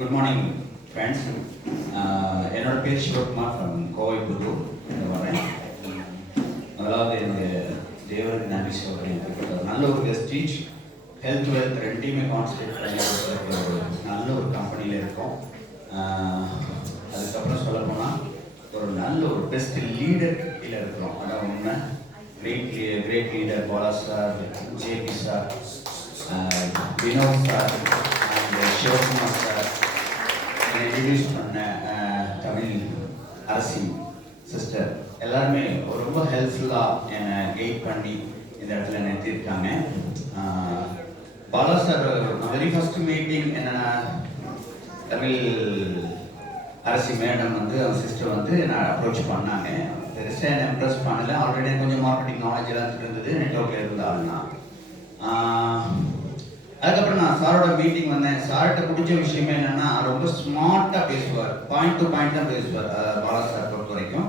Good morning, friends. என்னோட பேர் Sivakumar from Kovai Pudur வரேன். அதாவது என்னுடைய தேவனுக்கு நன்றி சொல்கிறேன். நல்ல ஒரு வெஸ்டீஜ் ஹெல்த் வெல்த் ரெண்டையுமே கான்சன்ட்ரேட் பண்ணி ஒரு நல்ல ஒரு கம்பெனியில் இருக்கோம். அதுக்கப்புறம் சொல்ல போனால் ஒரு நல்ல ஒரு பெஸ்ட் லீடர் கீழே இருக்கிறோம். அதான் உண்மை. Great leader Bala sir, JP sir, Vinod sir and Sivakumar sir, introduce பண்ண தமிழ் அரசி சிஸ்டர் எல்லாருமே ரொம்ப ஹெல்ப்ஃபுல்லாக என்னை கைட் பண்ணி இந்த இடத்துல நிறுத்தியிருக்காங்க. Bala sir very first meeting என்னென்ன தமிழ் அரசி மேடம் அவங்க சிஸ்டர் என்னை அப்ரோச் பண்ணாங்க. பெருசாக என்னை இம்ப்ரெஸ் பண்ணலை. ஆல்ரெடி கொஞ்சம் மார்க்கெட்டிங் நாலேஜ் எல்லாம் இருந்தது, நெட்ஒர்க்கில் இருந்தாலும்னா. அதுக்கப்புறம் நான் சாரோட மீட்டிங் வந்தேன். சார்கிட்ட பிடிச்ச விஷயமே என்னன்னா ரொம்ப ஸ்மார்ட்டாக பேசுவார், பாயிண்ட் டு பாயிண்ட் தான் பேசுவார். பாலா சார் பொறுத்த வரைக்கும்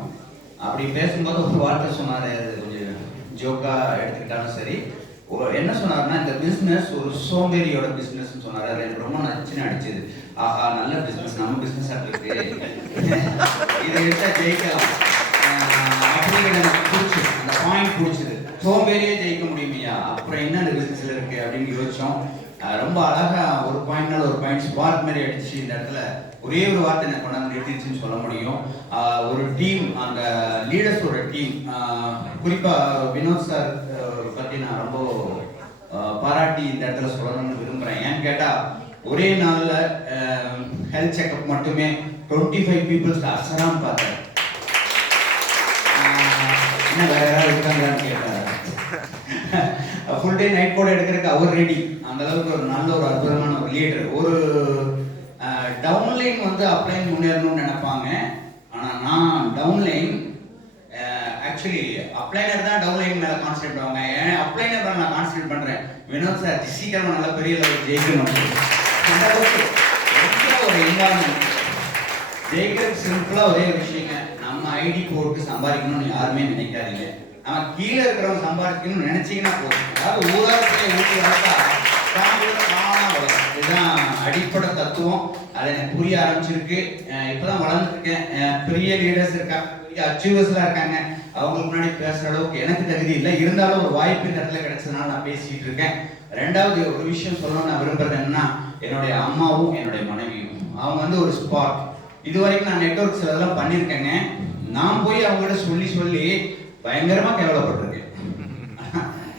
அப்படி பேசும்போது ஒரு வார்த்தை சொன்னார், கொஞ்சம் ஜோக்காக எடுத்துக்கிட்டாலும் சரி. என்ன சொன்னார்னா, இந்த பிஸ்னஸ் ஒரு சோம்பேறியோட பிஸ்னஸ்ன்னு சொன்னார். அது எனக்கு ரொம்ப நச்சுன்னு அடிச்சது. ஆஹா, நல்ல பிஸ்னஸ், நம்ம பிஸ்னஸாக இருக்கு, இதை எடுத்தால் ஜெயிக்கலாம் அப்படின்னு எனக்கு பிடிச்சது. அந்த பாயிண்ட் பிடிச்சது. சோம்பேறியே ஜெயிக்க முடியுமையா, அப்புறம் என்ன அந்த பிஸ்னஸில் இருக்குது அப்படின்னு யோசித்தோம். ரொம்ப அழகாக ஒரு பாயிண்ட்னால ஒரு பாயிண்ட் ஸ்பார்க் மாதிரி அடிச்சு இந்த இடத்துல ஒரே ஒரு வார்த்தை எனக்கு கொண்டாந்து நிறுத்திடுச்சுன்னு சொல்ல முடியும். ஒரு டீம், அந்த லீடர்ஸோட டீம், குறிப்பாக வினோத் சார் பற்றி நான் ரொம்ப பாராட்டி இந்த இடத்துல சொல்லணும்னு விரும்புகிறேன். ஏன்னு கேட்டால் ஒரே நாளில் ஹெல்த் செக்அப் மட்டுமே 25 பீப்புள்ஸ்க்கு அசரான்னு பார்த்தேன். என்ன வேற யாராவது இருக்காங்களான்னு கேட்டார். ஃபுல் டே நைட் கோட் எடுக்கிறதுக்கு அவர் ரெடி. அந்த அளவுக்கு ஒரு நல்ல ஒரு அற்புதமான ஒரு லீடர். ஒரு டவுன்லைன் அப்ளைன் முன்னேறணும்னு நினைப்பாங்க. ஆனால் நான் டவுன்லைன் ஆக்சுவலி அப்ளைனர் தான் டவுன்லைன் மேலே கான்சன்ட்ரேட் பண்ணுவாங்க. ஏன் அப்ளைனர் தான் நான் கான்சன்ட்ரேட் பண்ணுறேன். வினோத் சார் சீக்கிரமாக நல்லா பெரிய லெவல் ஜெயிக்கணும். அந்த அளவுக்கு ஒரு என்வாரன்மெண்ட் ஜெயிக்கிறது சிம்பிளாக ஒரே விஷயங்க. நம்ம ஐடி போட்டு சம்பாதிக்கணும்னு யாருமே நினைக்காதீங்க. நம்ம கீழே இருக்கிறவங்க சம்பாதிக்கணும்னு நினைச்சீங்கன்னா போதும். அதாவது ஊராட்சியை ஊட்டி வளர்த்தா வளரும். இதுதான் அடிப்படை தத்துவம். அதை எனக்கு புரிய ஆரம்பிச்சிருக்கு. இப்போதான் வளர்ந்துருக்கேன். பெரிய லீடர்ஸ் இருக்காங்க, பெரிய அச்சீவர்ஸ்லாம் இருக்காங்க. அவங்களுக்கு முன்னாடி பேசுகிற அளவுக்கு எனக்கு தகுதி இல்லை. இருந்தாலும் ஒரு வாய்ப்பு இந்த இடத்துல கிடைச்சதுனால நான் பேசிட்டு இருக்கேன். ரெண்டாவது ஒரு விஷயம் சொல்லணும்னு நான் விரும்புறது என்னன்னா, என்னுடைய அம்மாவும் என்னுடைய மனைவியும் அவங்க ஒரு ஸ்பார்க். இது வரைக்கும் நான் நெட்வொர்க்ஸ் அதெல்லாம் பண்ணியிருக்கேங்க. நான் போய் அவங்ககிட்ட சொல்லி பயங்கரமாக கேவலப்பட்டிருக்கேன்.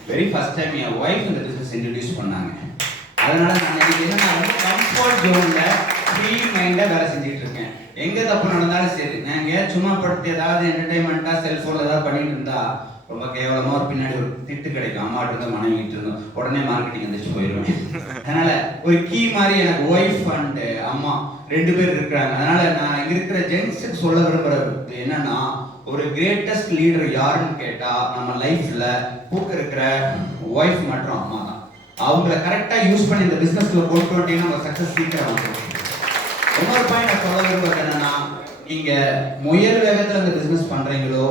வெரி ஃபர்ஸ்ட் டைம் என் ஒய்ஃப் இந்த பிஸ்னஸ் இன்ட்ரடியூஸ் பண்ணாங்க. அதனால நான் என்னன்னா ரொம்ப கம்ஃபர்ட் ஜோனில் ஃப்ரீ மைண்டாக வேலை செஞ்சுட்டு இருக்கேன். எங்கே தப்பு நடந்தாலும் சரி, நான் எங்கேயாவது சும்மா படுத்து ஏதாவது என்டர்டைன்மெண்ட்டாக செல்ஃபோனில் ஏதாவது பண்ணிட்டு இருந்தா ரொம்ப கேவலமாக ஒரு பின்னாடி ஒரு திட்டு கிடைக்கும். அம்மாட்டு இருந்தால் மனைவிட்டு இருந்தோம், உடனே மார்க்கெட்டிங் எந்திரிச்சு போயிடுவேன். அதனால ஒரு கீ மாதிரி எனக்கு ஒய்ஃப் அண்ட் அம்மா 2 பேர் இருக்கிறாங்க. அதனால நான் இருக்கிற ஜென்ஸுக்கு சொல்ல விரும்புறது என்னன்னா, ஒரு கிரேட்டஸ்ட் லீடர் யாருன்னு கேட்டா நம்ம லைஃப்ல பூக்க இருக்கிற ஒய்ஃப் மற்றும் அம்மா தான். அவங்கள கரெக்டா யூஸ் பண்ணி இந்த பிசினஸ்ல கொண்டு வந்துட்டீங்கன்னா நம்ம சக்சஸ் சீக்கிரம் வந்துடும். இன்னொரு பாயிண்ட் நான் சொல்ல விரும்புறது என்னன்னா, நீங்க முயல் வேகத்துல இந்த பிசினஸ் பண்றீங்களோ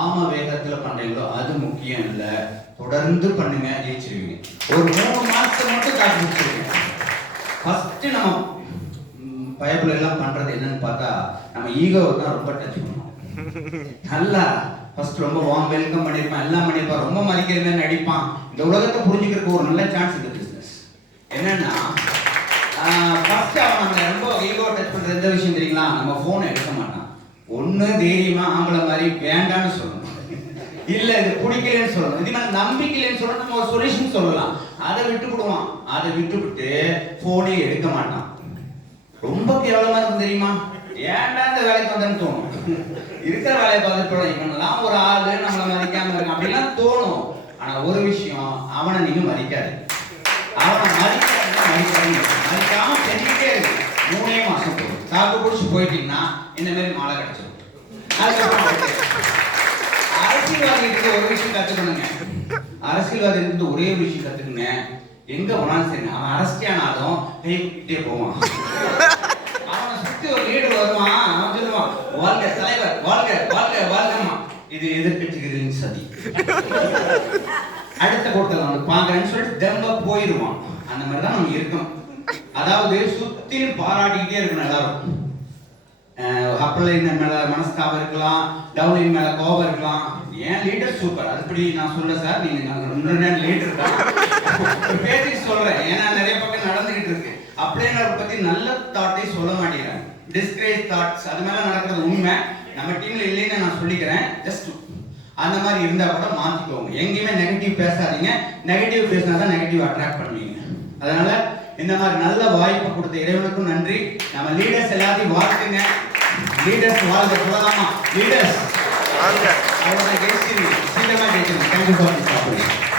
ஆம வேகத்துல பண்றீங்களோ அது முக்கியம் இல்லை. தொடர்ந்து பண்ணுங்க, ஜெயிச்சிருவீங்க. ஒரு 3 மாசத்தை மட்டும் காட்டி முடிச்சிருவீங்க. ஃபர்ஸ்ட் நம்ம பயபுல எல்லாம் பண்றது என்னன்னு பார்த்தா நம்ம ஈகோவை தான் ரொம்ப டச் பண்ணுவோம். நல்லா ஃபர்ஸ்ட் ரொம்ப வார்ம் வெல்கம் பண்ணிருப்பான், எல்லாம் பண்ணிருப்பான், ரொம்ப மதிக்கிறதுன்னு நடிப்பான். இந்த உலகத்தை புரிஞ்சுக்கிறதுக்கு ஒரு நல்ல சான்ஸ் இந்த பிசினஸ் என்னன்னா, ஃபர்ஸ்ட் அவன் அந்த ரொம்ப ஈகோ டச் பண்ற எந்த விஷயம் தெரியுங்களா, நம்ம போனை எடுக்க மாட்டான். ஒண்ணு தைரியமா ஆம்பளை மாதிரி வேண்டான்னு சொல்லணும், இல்ல இது பிடிக்கலன்னு சொல்லணும், இது நான் நம்பிக்கையிலன்னு சொல்லணும். நம்ம ஒரு சொல்யூஷன் சொல்லலாம். அதை விட்டு விடுவான். அதை விட்டு போனே எடுக்க மாட்டான். ரொம்ப கேவலமா இருக்கும் தெரியுமா. ஏன்டா இந்த வேலைக்கு வந்தேன்னு தோணும். இருக்கிற வேலையை பார்த்துட்டு இவனெல்லாம் ஒரு ஆளு நம்மளை மதிக்காம இருக்கான் அப்படிலாம் தோணும். ஆனா ஒரு விஷயம், அவனை நீங்க மதிக்காது. அவனை மதிக்காம செஞ்சுக்கிட்டே இருக்கு. 3 மாசம் போகும். சாப்பிட்டு குடிச்சு போயிட்டீங்கன்னா இந்த மாதிரி மாலை கிடைச்சிடும். அரசியல்வாதிகிட்ட ஒரு விஷயம் கத்துக்கணுங்க. அரசியல்வாதிகிட்ட ஒரே ஒரு விஷயம் கத்துக்குங்க. எங்க போனாலும் சரி, அவன் அரசியல் ஆனாலும் கைட்டே போவான். அவனை சுத்தி ஒரு லீடர் வருவான், அவன் சொல்லுவான், வாழ்க தலைவர், வாழ்க வாழ்க வாழ்கம்மா. இது எதிர்கட்சிகளின் சதி. அடுத்த கூட்டத்தில் அவனுக்கு பாக்குறேன்னு சொல்லிட்டு தெம்ப போயிடுவான். அந்த மாதிரி தான் நம்ம இருக்கணும். அதாவது சுத்திலும் பாராட்டிக்கிட்டே இருக்கணும் எல்லாரும். அப்ளைன் மேல மனஸ்தாபம் இருக்கலாம், டவுன்லைன் மேல கோபம் இருக்கலாம். ஏன் லீடர் சூப்பர், அதுபடி நான் சொல்ல சார், நீங்க லீடர் தான் ஒரு பேச்சுக்கு சொல்றேன். ஏன்னா நிறைய பக்கம் நடந்துகிட்டு இருக்கு. அப்ளைனர் பத்தி நல்ல தாட்டை சொல்ல மாட்டேங்கிறேன். டிஸ்கரேஜ் தாட்ஸ் அது மேல நடக்கிறது உண்மை. நம்ம டீம்ல இல்லைன்னு நான் சொல்லிக்கிறேன். ஜஸ்ட் அந்த மாதிரி இருந்தா கூட மாத்திக்கோங்க. எங்கேயுமே நெகட்டிவ் பேசாதீங்க. நெகட்டிவ் பேசினா தான் நெகட்டிவ் அட்ராக்ட் பண்ணுவீங்க. அதனால இந்த மாதிரி நல்ல வாய்ப்பு கொடுத்த இறைவனுக்கும் நன்றி. நம்ம லீடர்ஸ் எல்லாத்தையும் வாழ்த்துங்க. லீடர்ஸ் வாழ்க. சொல்லலாமா லீடர்ஸ்? அவ்வளோதான். ஜெயிச்சிருங்க, சீக்கிரமா ஜெயிச்சிருங்க. Thank you for this opportunity.